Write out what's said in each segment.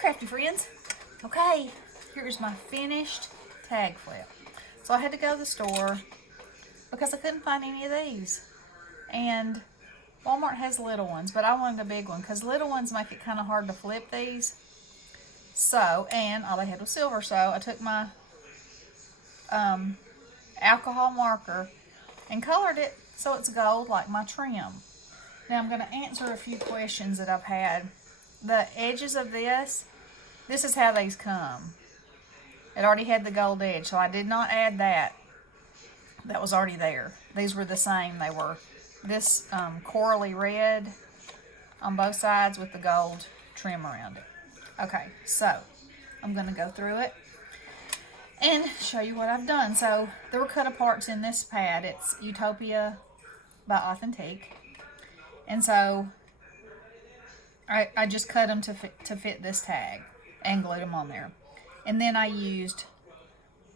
crafty friends. Okay, here's my finished tag flip. So I had to go to the store because I couldn't find any of these. And Walmart has little ones, but I wanted a big one because little ones make it kind of hard to flip these. So, and all they had was silver, so I took my alcohol marker and colored it so it's gold like my trim. Now I'm going to answer a few questions that I've had. The edges of this is how these come. It already had the gold edge, so I did not add that. That was already there. These were the same. They were this corally red on both sides with the gold trim around it. Okay, so I'm going to go through it and show you what I've done. So there were cut aparts in this pad. It's Utopia by Authentique. And so I just cut them to fit this tag and glued them on there. And then I used,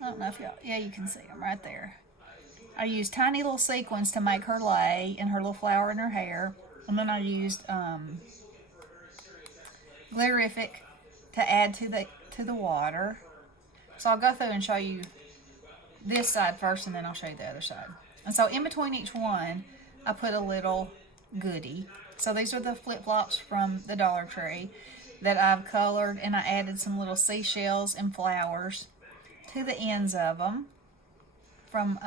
I don't know if y'all, yeah, you can see them right there. I used tiny little sequins to make her lay and her little flower in her hair. And then I used Glitterific to add to the water. So I'll go through and show you this side first, and then I'll show you the other side. And so in between each one, I put a little goodie. So these are the flip-flops from the Dollar Tree that I've colored, and I added some little seashells and flowers to the ends of them from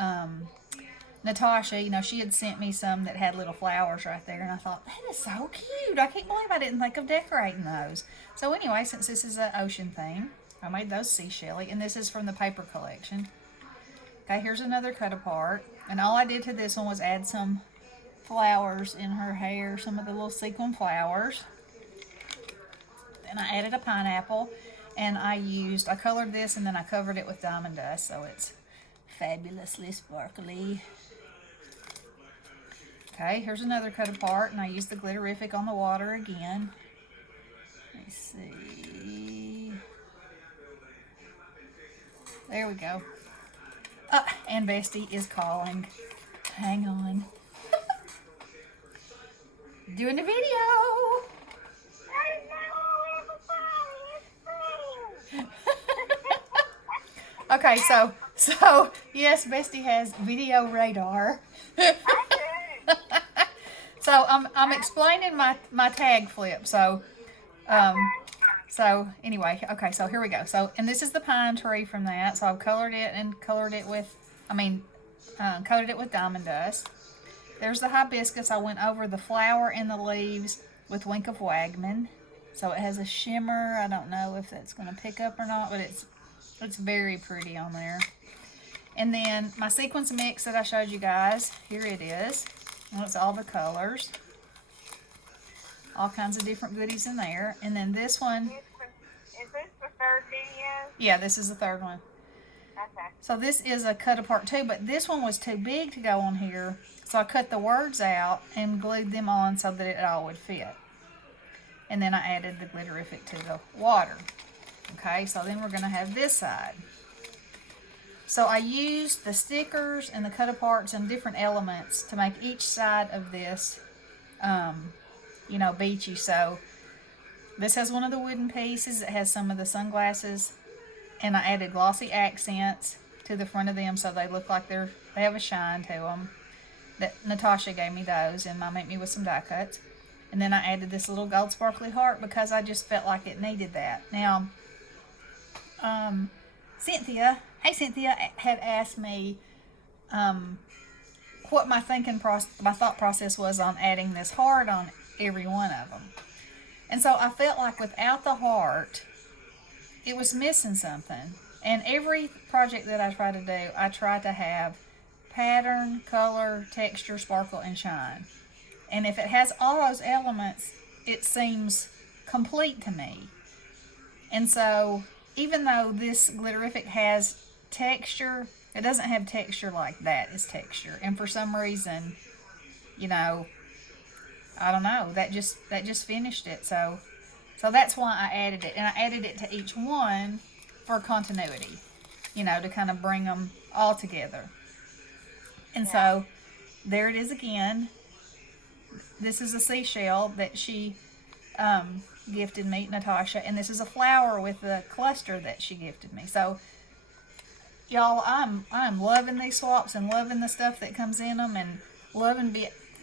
Natasha. You know, she had sent me some that had little flowers right there, and I thought, that is so cute. I can't believe I didn't think of decorating those. So anyway, since this is an ocean theme, I made those seashelly, and this is from the paper collection. Okay, here's another cut apart, and all I did to this one was add some flowers in her hair, some of the little sequin flowers. Then I added a pineapple, and I colored this, and then I covered it with diamond dust, so it's fabulously sparkly. Okay, here's another cut apart, and I used the Glitterific on the water again. Let's see. There we go. And Bestie is calling. Hang on. Doing the video. Okay, so yes, Bestie has video radar. So I'm explaining my tag flip. So anyway, okay, so here we go. So, and this is the pine tree from that. So I've colored it and coated it with diamond dust. There's the hibiscus. I went over the flower and the leaves with Wink of Wagman. So it has a shimmer. I don't know if that's going to pick up or not, but it's very pretty on there. And then my sequence mix that I showed you guys, here it is. And it's all the colors. All kinds of different goodies in there. And then this one. Is this the third video? Yeah, this is the third one. Okay. So this is a cut apart too, but this one was too big to go on here. So I cut the words out and glued them on so that it all would fit. And then I added the Glitterific to the water. Okay, so then we're going to have this side. So I used the stickers and the cut aparts and different elements to make each side of this, beachy. So this has one of the wooden pieces. It has some of the sunglasses. And I added glossy accents to the front of them so they look like they have a shine to them. That Natasha gave me those, and Make Me with some die cuts. And then I added this little gold sparkly heart because I just felt like it needed that. Now, Cynthia had asked me what my thought process was on adding this heart on every one of them. And so I felt like without the heart, it was missing something. And every project that I try to do, I try to have pattern, color, texture, sparkle, and shine. And if it has all those elements, it seems complete to me. And so even though this Glitterific has texture, it doesn't have texture like that is texture. And for some reason, I don't know, that just finished it. So that's why I added it. And I added it to each one for continuity, to kind of bring them all together. And so there it is again. This is a seashell that she gifted me, Natasha, and this is a flower with the cluster that she gifted me. So, y'all, I'm loving these swaps and loving the stuff that comes in them, and loving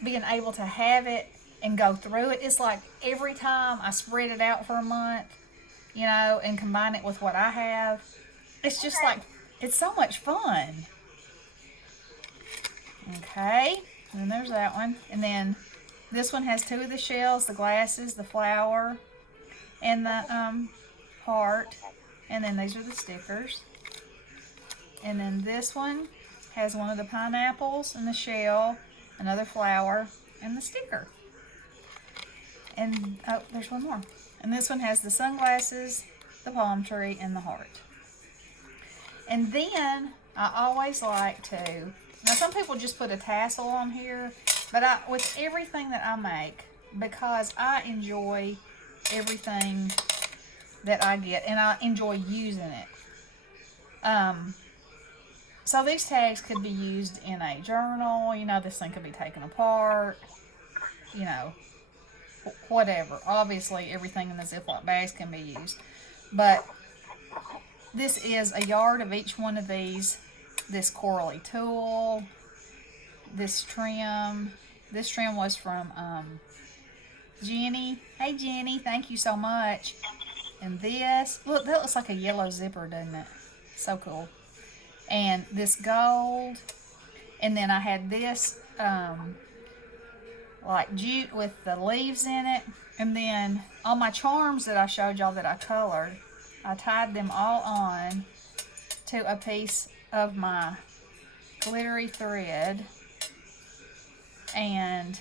being able to have it and go through it. It's like every time I spread it out for a month, you know, and combine it with what I have, it's just like, it's so much fun. Okay, and there's that one. And then this one has two of the shells, the glasses, the flower, and the heart. And then these are the stickers. And then this one has one of the pineapples and the shell, another flower, and the sticker. And, oh, there's one more. And this one has the sunglasses, the palm tree, and the heart. And then, I always like to, now some people just put a tassel on here, but with everything that I make, because I enjoy everything that I get, and I enjoy using it. So these tags could be used in a journal, you know, this thing could be taken apart, you know, whatever. Obviously, everything in the Ziploc bags can be used. But this is a yard of each one of these. This corally tulle, this trim. This trim was from Jenny. Hey, Jenny, thank you so much. And this, look, that looks like a yellow zipper, doesn't it? So cool. And this gold. And then I had this like jute with the leaves in it. And then all my charms that I showed y'all that I colored, I tied them all on to a piece of my glittery thread. And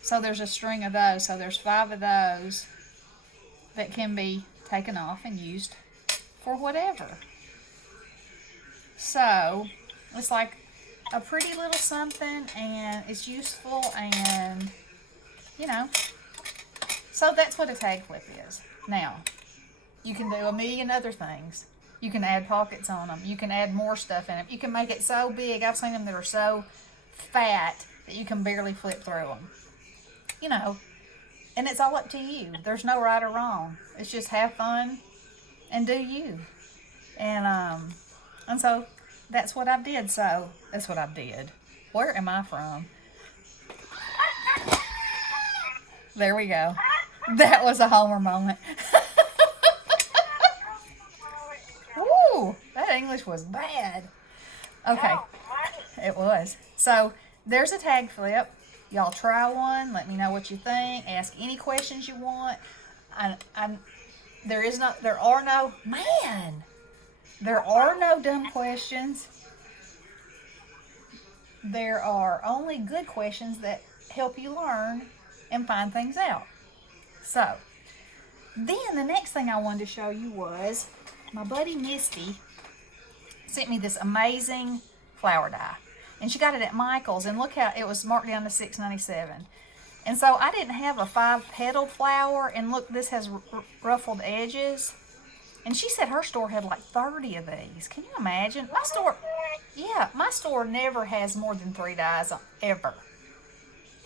so there's a string of those. So there's 5 of those that can be taken off and used for whatever. So it's like a pretty little something, and it's useful, and you know, so that's what a tag flip is. Now, you can do a million other things. You can add pockets on them. You can add more stuff in them. You can make it so big. I've seen them that are so fat that you can barely flip through them. You know, and it's all up to you. There's no right or wrong. It's just have fun and do you. And so that's what I did. So that's what I did. Where am I from? There we go. That was a Homer moment. Ooh, that English was bad. Okay, it was. So there's a tag flip. Y'all try one. Let me know what you think. Ask any questions you want. There are no dumb questions. There are only good questions that help you learn and find things out. So, then the next thing I wanted to show you was my buddy Misty sent me this amazing flower die. And she got it at Michael's, and look how it was marked down to $6.97. And so I didn't have a 5-petaled flower, and look, this has ruffled edges. And she said her store had like 30 of these. Can you imagine? My store never has more than 3 dies ever.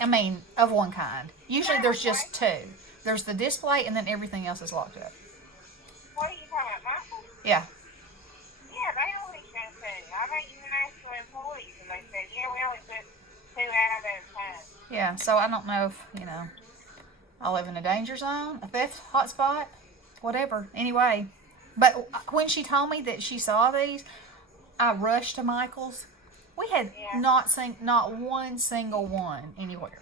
I mean, of one kind. Usually there's just 2. There's the display, and then everything else is locked up. What are you talking about, Michael? Yeah. Yeah, they only show 2. I think even asked the employees, and they said, yeah, we only put 2 out at a time. Yeah, so I don't know if, you know, I live in a danger zone, a theft hotspot, whatever. Anyway, but when she told me that she saw these, I rushed to Michael's. We had not one single one anywhere.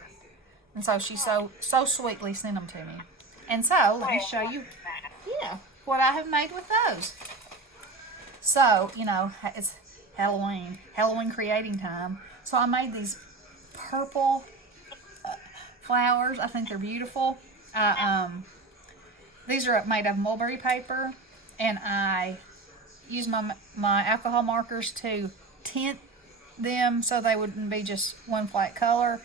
And so she so sweetly sent them to me. And so, let me show you, what I have made with those. So, you know, it's Halloween creating time. So I made these purple flowers. I think they're beautiful. These are made of mulberry paper, and I use my alcohol markers to tint them so they wouldn't be just one flat color.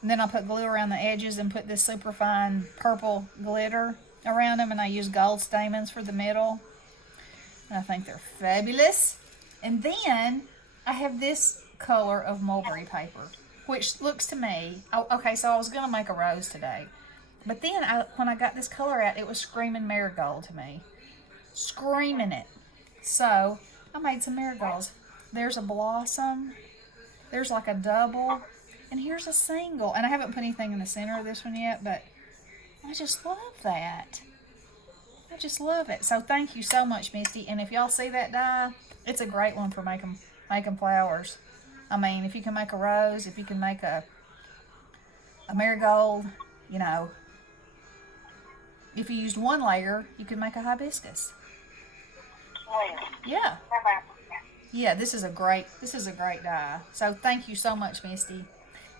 And then I put glue around the edges and put this super fine purple glitter around them, and I use gold stamens for the middle. And I think they're fabulous. And then I have this color of mulberry paper, which looks to me, okay, so I was going to make a rose today. But then when I got this color out, it was screaming marigold to me. Screaming it. So I made some marigolds. There's a blossom. There's like a double. And here's a single. And I haven't put anything in the center of this one yet, but I just love that. I just love it. So thank you so much, Misty. And if y'all see that die, it's a great one for making flowers. I mean, if you can make a rose, if you can make a marigold, you know, if you used one layer, you could make a hibiscus. Well, Yeah. how about that? Yeah, this is a great die. So thank you so much, Misty.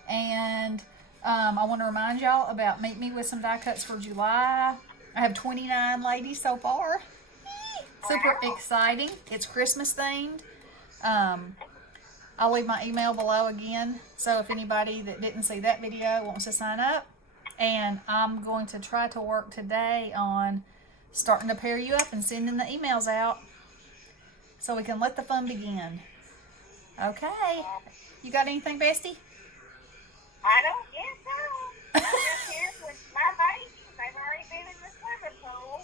And I want to remind y'all about Meet Me with some die cuts for July. I have 29 ladies so far. Super exciting. It's Christmas themed. I'll leave my email below again. So if anybody that didn't see that video wants to sign up, and I'm going to try to work today on starting to pair you up and sending the emails out so we can let the fun begin. Okay. You got anything, Bestie? I don't guess so. I'm just here with my babies. They've already been in the swimming pool.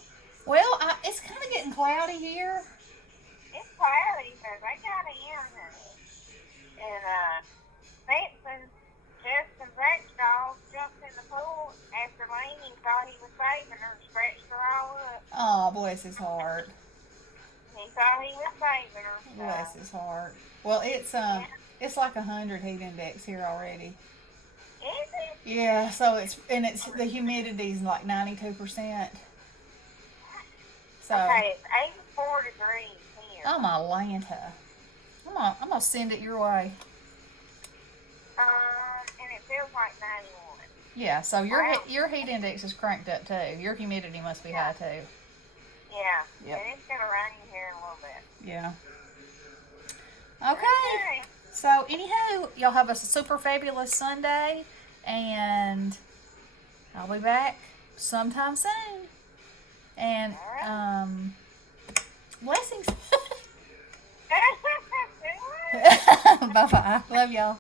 Well, it's kind of getting cloudy here. It's cloudy, but they got in, honey. And, Benson, Justin Rexdall jumped in the pool after Laney thought he was saving her and scratched her all up. Oh, bless his heart. He thought he was saving her. So. Bless his heart. Well, it's like 100 heat index here already. Is it? Yeah, so it's the humidity's like 92%. So Okay, it's 84 degrees here. I'm Atlanta. I'm gonna send it your way. And it feels like 91. Yeah, so Wow. your heat index is cranked up too. Your humidity must be high too. Yeah. Yep. And it's gonna rain here in a little bit. Yeah. Okay. So anywho, y'all have a super fabulous Sunday, and I'll be back sometime soon. And blessings. Bye bye. Love y'all.